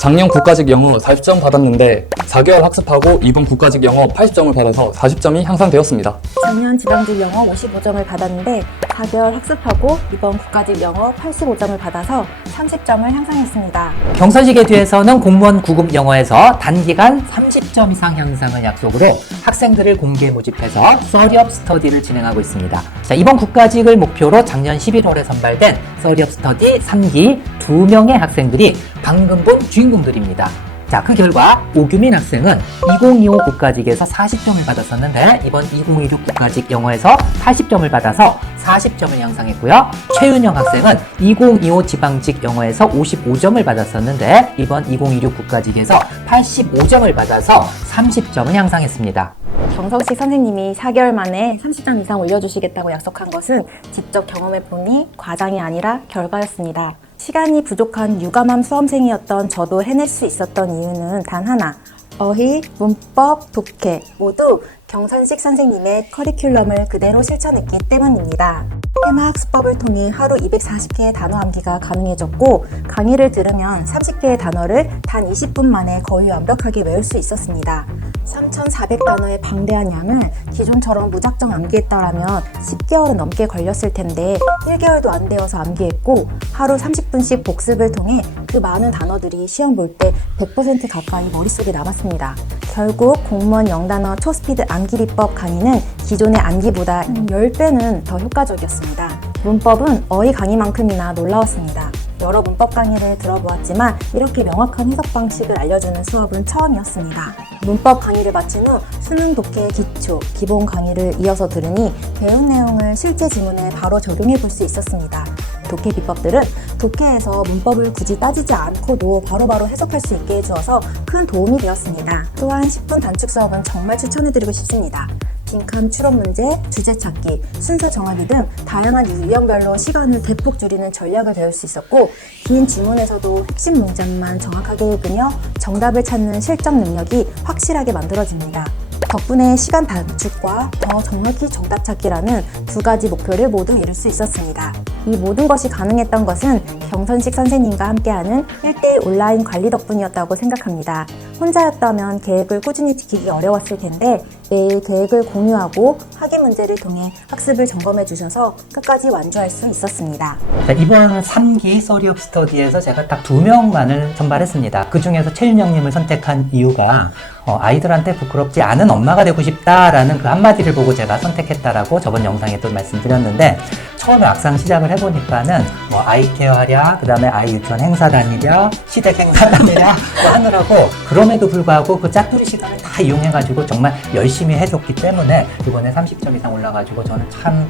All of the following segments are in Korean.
작년 국가직 영어 40점 받았는데 4개월 학습하고 이번 국가직 영어 80점을 받아서 40점이 향상되었습니다. 작년 지방직 영어 55점을 받았는데 4개월 학습하고 이번 국가직 영어 85점을 받아서 30점을 향상했습니다. 경선시계 뒤에서는 공무원 9급 영어에서 단기간 30점 이상 향상을 약속으로 학생들을 공개 모집해서 서리업 스터디를 진행하고 있습니다. 자, 이번 국가직을 목표로 작년 11월에 선발된 서리업 스터디 3기 2명의 학생들이 방금 본 주인공들입니다. 자, 그 결과 오규민 학생은 2025 국가직에서 40점을 받았었는데 이번 2026 국가직 영어에서 80점을 받아서 40점을 향상했고요. 최윤영 학생은 2025 지방직 영어에서 55점을 받았었는데 이번 2026 국가직에서 85점을 받아서 30점을 향상했습니다. 정성식 선생님이 4개월 만에 30점 이상 올려주시겠다고 약속한 것은 직접 경험해보니 과장이 아니라 결과였습니다. 시간이 부족한 유감함 수험생이었던 저도 해낼 수 있었던 이유는 단 하나. 어휘, 문법, 독해 모두 경선식 선생님의 커리큘럼을 그대로 실천했기 때문입니다. 해마학습법을 통해 하루 240개의 단어 암기가 가능해졌고 강의를 들으면 30개의 단어를 단 20분 만에 거의 완벽하게 외울 수 있었습니다. 3,400단어의 방대한 양을 기존처럼 무작정 암기했다라면 10개월은 넘게 걸렸을 텐데 1개월도 안 되어서 암기했고 하루 30분씩 복습을 통해 그 많은 단어들이 시험 볼 때 100% 가까이 머릿속에 남았습니다. 결국 공무원 영단어 초스피드 암기리법 강의는 기존의 암기보다 10배는 더 효과적이었습니다. 문법은 어휘 강의만큼이나 놀라웠습니다. 여러 문법 강의를 들어보았지만 이렇게 명확한 해석 방식을 알려주는 수업은 처음이었습니다. 문법 강의를 마친 후 수능 독해 기초, 기본 강의를 이어서 들으니 배운 내용을 실제 지문에 바로 적용해 볼 수 있었습니다. 독해 비법들은 독해에서 문법을 굳이 따지지 않고도 바로바로 해석할 수 있게 해주어서 큰 도움이 되었습니다. 또한 10분 단축 수업은 정말 추천해드리고 싶습니다. 빈칸 추론 문제, 주제 찾기, 순서 정하기 등 다양한 유형별로 시간을 대폭 줄이는 전략을 배울 수 있었고 긴 지문에서도 핵심 문장만 정확하게 읽으며 정답을 찾는 실전 능력이 확실하게 만들어집니다. 덕분에 시간 단축과 더 정확히 정답 찾기라는 두 가지 목표를 모두 이룰 수 있었습니다. 이 모든 것이 가능했던 것은 경선식 선생님과 함께하는 1대1 온라인 관리 덕분이었다고 생각합니다. 혼자였다면 계획을 꾸준히 지키기 어려웠을 텐데 매일 계획을 공유하고 학위 문제를 통해 학습을 점검해 주셔서 끝까지 완주할 수 있었습니다. 자, 이번 3기 서리업 스터디에서 제가 딱 2명만을 선발했습니다. 그 중에서 최윤영님을 선택한 이유가 아이들한테 부끄럽지 않은 엄마가 되고 싶다라는 그 한마디를 보고 제가 선택했다라고 저번 영상에 또 말씀드렸는데 처음에 막상 시작을 해보니까는 뭐 아이 케어하랴, 그 다음에 아이 유치원 행사 다니랴, 시댁 행사 다니랴 하느라고 그럼에도 불구하고 그 짜투리 시간을 다 이용해가지고 정말 열심히 해줬기 때문에 이번에 30점 이상 올라가지고 저는 참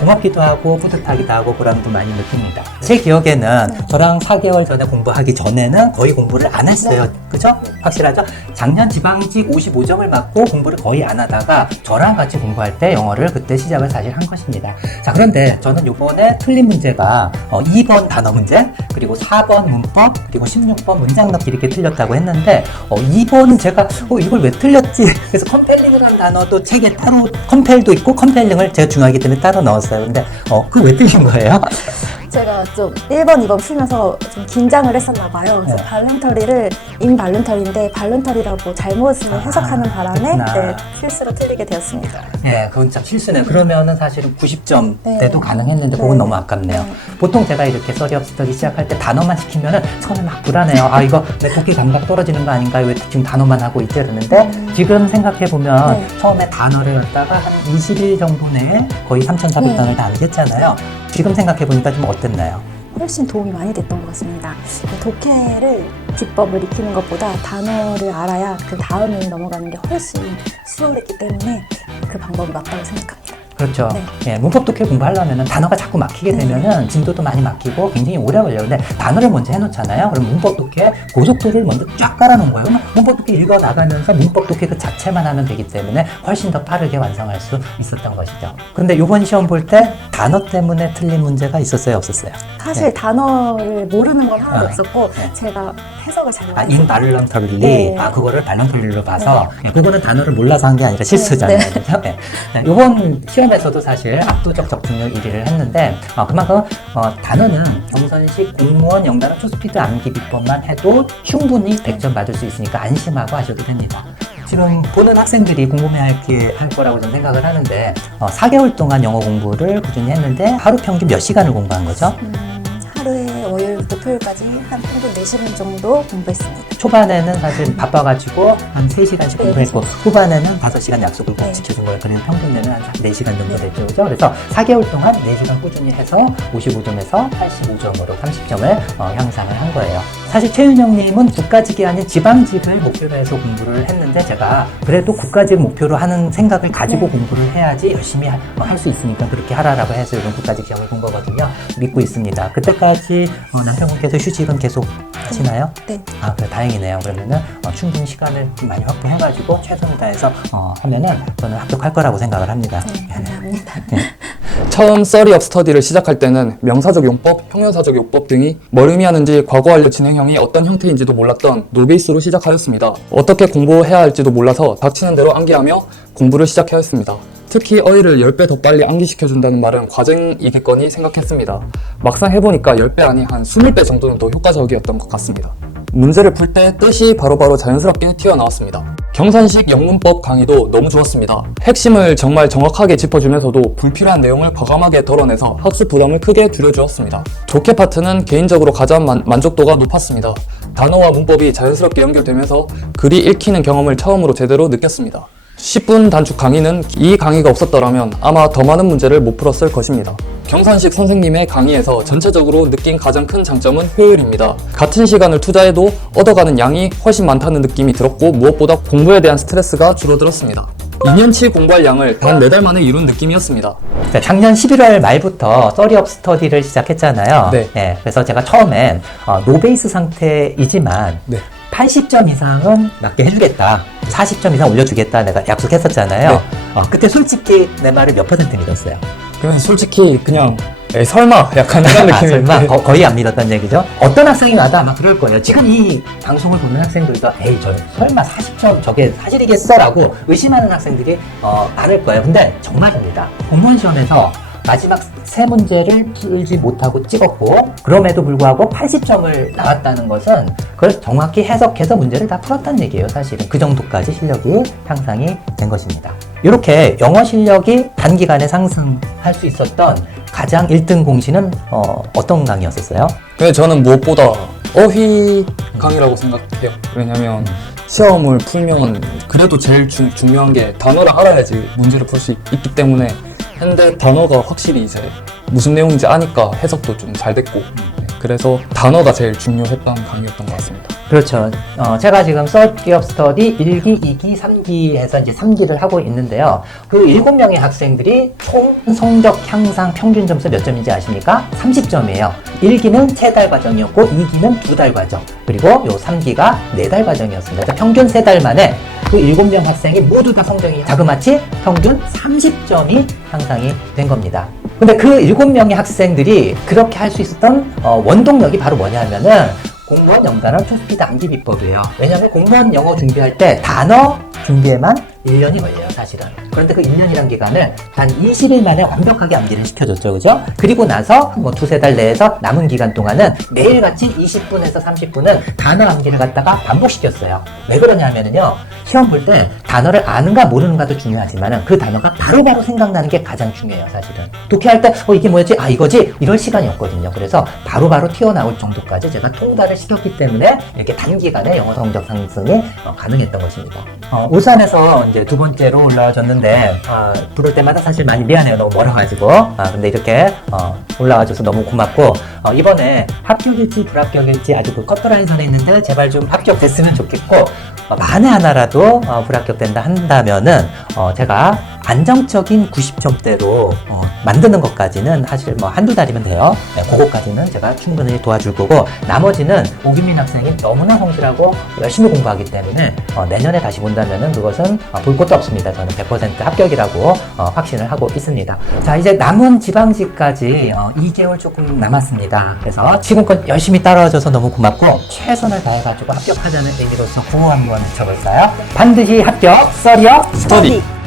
고맙기도 하고 뿌듯하기도 하고 보람도 많이 느낍니다. 제 기억에는 저랑 4개월 전에 공부하기 전에는 거의 공부를 안 했어요. 그죠? 확실하죠? 작년 지방직 55점을 맞고 공부를 거의 안 하다가 저랑 같이 공부할 때 영어를 그때 시작을 사실 한 것입니다. 자, 그런데 저는 이번에 틀린 문제가 2번 단어 문제, 그리고 4번 문법, 그리고 16번 문장 넣기 이렇게 틀렸다고 했는데 2번은 제가 이걸 왜 틀렸지? 그래서 컴펠링이라는 단어도 책에 따로 컴펠도 있고 컴펠링을 제가 중요하기 때문에 따로 넣었어요. 근데 그거 왜 틀린 거예요? 제가 좀 1번, 2번 풀면서 좀 긴장을 했었나 봐요. 그래서 발렌터리를 인발렌터리인데 발렌터리라고 잘못을 해석하는 바람에 실수로 틀리게 되었습니다. 네, 그건 참 실수네요. 그러면은 사실은 90점 대도 가능했는데 그건 네. 너무 아깝네요. 보통 제가 이렇게 서리업 스터디 시작할 때 단어만 시키면은 처음에 막 불안해요. 이거 내 독해 감각 떨어지는 거 아닌가? 왜 지금 단어만 하고 있지? 그러는데 지금 생각해보면 처음에 단어를 갖다가 한 20일 정도 내에 거의 3,400단어를 다 암기했잖아요. 지금 생각해보니까 좀 어땠나요? 훨씬 도움이 많이 됐던 것 같습니다. 독해를 기법을 익히는 것보다 단어를 알아야 그 다음에 넘어가는 게 훨씬 수월했기 때문에 그 방법이 맞다고 생각합니다. 그렇죠. 네. 예, 문법 독해 공부하려면 단어가 자꾸 막히게 되면은 진도도 많이 막히고 굉장히 오래 걸려요. 근데 단어를 먼저 해놓잖아요. 그럼 문법 독해 고속도로를 먼저 쫙 깔아놓은 거예요. 그럼 문법 독해 읽어 나가면서 문법 독해 그 자체만 하면 되기 때문에 훨씬 더 빠르게 완성할 수 있었던 것이죠. 그런데 이번 시험 볼 때 단어 때문에 틀린 문제가 있었어요, 없었어요? 사실 네. 단어를 모르는 건 하나도 없었고 네. 제가 해석을 잘 못했어요. 인발런터리. 네. 그거를 발런터리로 봐서 그거는 단어를 몰라서 한 게 아니라 실수잖아요. 네. 그죠? 네. 이번 시험 시험에서도 사실 압도적 적중률 1위를 했는데 그만큼 단어는 경선식 공무원 영단어 투스피드 암기 비법만 해도 충분히 100점 받을 수 있으니까 안심하고 하셔도 됩니다. 지금 보는 학생들이 궁금해할 거라고 저는 생각을 하는데 4개월 동안 영어 공부를 꾸준히 했는데 하루 평균 몇 시간을 공부한 거죠? 하루에 월요일부터 토요일까지 한 평균 4시간 정도 공부했습니다. 초반에는 사실 바빠가지고 한 3시간씩 공부했고 후반에는 5시간 약속을 꼭 네. 지켜준 거예요. 그래서 평균내는 한 4시간 정도 됐죠. 그죠? 그래서 4개월 동안 4시간 꾸준히 해서 55점에서 85점으로 30점을 향상을 한 거예요. 사실 최윤영님은 국가직이 아닌 지방직을 목표로 해서 공부를 했는데 제가 그래도 국가직 목표로 하는 생각을 가지고 공부를 해야지 열심히 할 수 있으니까 그렇게 하라라고 해서 이런 국가직 시험을 본 거거든요. 믿고 있습니다. 그때까지 남편분께서 휴직은 계속 하시나요? 네. 아, 그래 다행이네요. 그러면은 충분히 시간을 좀 많이 확보해가지고 최선을 다해서 하면은 저는 합격할 거라고 생각을 합니다. 네, 감사합니다. 처음 Study of Study를 시작할 때는 명사적 용법, 평면사적 용법 등이 뭘 의미하는지 과거 완료 진행형이 어떤 형태인지도 몰랐던 노베이스로 시작하였습니다. 어떻게 공부해야 할지도 몰라서 닥치는 대로 암기하며 공부를 시작하였습니다. 특히 어휘를 10배 더 빨리 암기시켜준다는 말은 과쟁이겠거니 생각했습니다. 막상 해보니까 10배 아니 한 20배 정도는 더 효과적이었던 것 같습니다. 문제를 풀 때 뜻이 바로바로 자연스럽게 튀어나왔습니다. 경선식 영문법 강의도 너무 좋았습니다. 핵심을 정말 정확하게 짚어주면서도 불필요한 내용을 과감하게 덜어내서 학습 부담을 크게 줄여주었습니다. 좋게 파트는 개인적으로 가장 만족도가 높았습니다. 단어와 문법이 자연스럽게 연결되면서 글이 읽히는 경험을 처음으로 제대로 느꼈습니다. 10분 단축 강의는 이 강의가 없었더라면 아마 더 많은 문제를 못 풀었을 것입니다. 경선식 선생님의 강의에서 전체적으로 느낀 가장 큰 장점은 효율입니다. 같은 시간을 투자해도 얻어가는 양이 훨씬 많다는 느낌이 들었고 무엇보다 공부에 대한 스트레스가 줄어들었습니다. 2년치 공부할 양을 단 4달 만에 이룬 느낌이었습니다. 작년 11월 말부터 Study of Study를 시작했잖아요. 네. 그래서 제가 처음엔 노베이스 상태이지만 네. 80점 이상은 맞게 해주겠다. 40점 이상 올려주겠다. 내가 약속했었잖아요. 네. 그때 솔직히 내 말을 몇 퍼센트 믿었어요? 그냥 솔직히 그냥 설마 약간 이런 느낌이 설마 거의 안 믿었던 얘기죠. 어떤 학생이 와도 아마 그럴 거예요. 지금 이 방송을 보는 학생들도 에이 저 설마 40점 저게 사실이겠어? 라고 의심하는 학생들이 많을 거예요. 근데 정말입니다. 공무원 시험에서 마지막 3문제를 풀지 못하고 찍었고 그럼에도 불구하고 80점을 나왔다는 것은 그걸 정확히 해석해서 문제를 다 풀었다는 얘기예요. 사실은 그 정도까지 실력이 향상이 된 것입니다. 이렇게 영어 실력이 단기간에 상승할 수 있었던 가장 1등 공신은 어떤 강의였었어요? 근데 저는 무엇보다 어휘 강의라고 생각해요. 왜냐면 시험을 풀면 그래도 제일 중요한 게 단어를 알아야지 문제를 풀 수 있기 때문에 했는데 단어가 확실히 이제 무슨 내용인지 아니까 해석도 좀 잘 됐고 그래서 단어가 제일 중요했던 강의였던 것 같습니다. 그렇죠. 제가 지금 Study of Study 1기, 2기, 3기 해서 이제 3기를 하고 있는데요. 그 7명의 학생들이 총 성적 향상 평균 점수 몇 점인지 아십니까? 30점이에요. 1기는 3달 과정이었고 2기는 2달 과정. 그리고 요 3기가 4달 과정이었습니다. 그래서 평균 3달 만에 그 7명 학생이 모두 다 성적이 자그마치 평균 30점이 향상이 된 겁니다. 근데 그 7명의 학생들이 그렇게 할 수 있었던 원동력이 바로 뭐냐면은 공무원 영단어 투스피드 암기 비법이에요. 왜냐하면 공무원 영어 준비할 때 단어 준비에만 1년이 걸려요, 사실은. 그런데 그 1년이란 기간을 단 20일 만에 완벽하게 암기를 시켜줬죠, 그죠? 그리고 나서 뭐 2-3달 내에서 남은 기간 동안은 매일같이 20분에서 30분은 단어 암기를 갖다가 반복시켰어요. 왜 그러냐면요, 시험 볼 때 단어를 아는가 모르는가도 중요하지만 그 단어가 바로바로 생각나는 게 가장 중요해요, 사실은. 독해할 때 이게 뭐였지? 아, 이거지? 이럴 시간이 없거든요. 그래서 바로바로 튀어나올 정도까지 제가 통달을 시켰기 때문에 이렇게 단기간에 영어 성적 상승이 가능했던 것입니다. 울산에서 이제 2번째로 올라와줬는데 부를 때마다 사실 많이 미안해요. 너무 멀어가지고. 근데 이렇게 올라와줘서 너무 고맙고 이번에 합격일지 불합격일지 아주 그 커트라인 선에 있는데 제발 좀 합격됐으면 좋겠고 만에 하나라도 불합격된다 한다면은 제가 안정적인 90점대로 만드는 것까지는 사실 뭐 1-2달이면 돼요. 네, 그거까지는 제가 충분히 도와줄 거고 나머지는 오규민 학생이 너무나 성실하고 열심히 공부하기 때문에 내년에 다시 본다면은 그것은 볼 것도 없습니다. 저는 100% 합격이라고 확신을 하고 있습니다. 자, 이제 남은 지방직까지 2개월 조금 남았습니다. 그래서 지금껏 열심히 따라와줘서 너무 고맙고 최선을 다해가지고 합격하자는 의미로서 구호 한번 외쳐볼까요? 반드시 합격, Study of 스터디!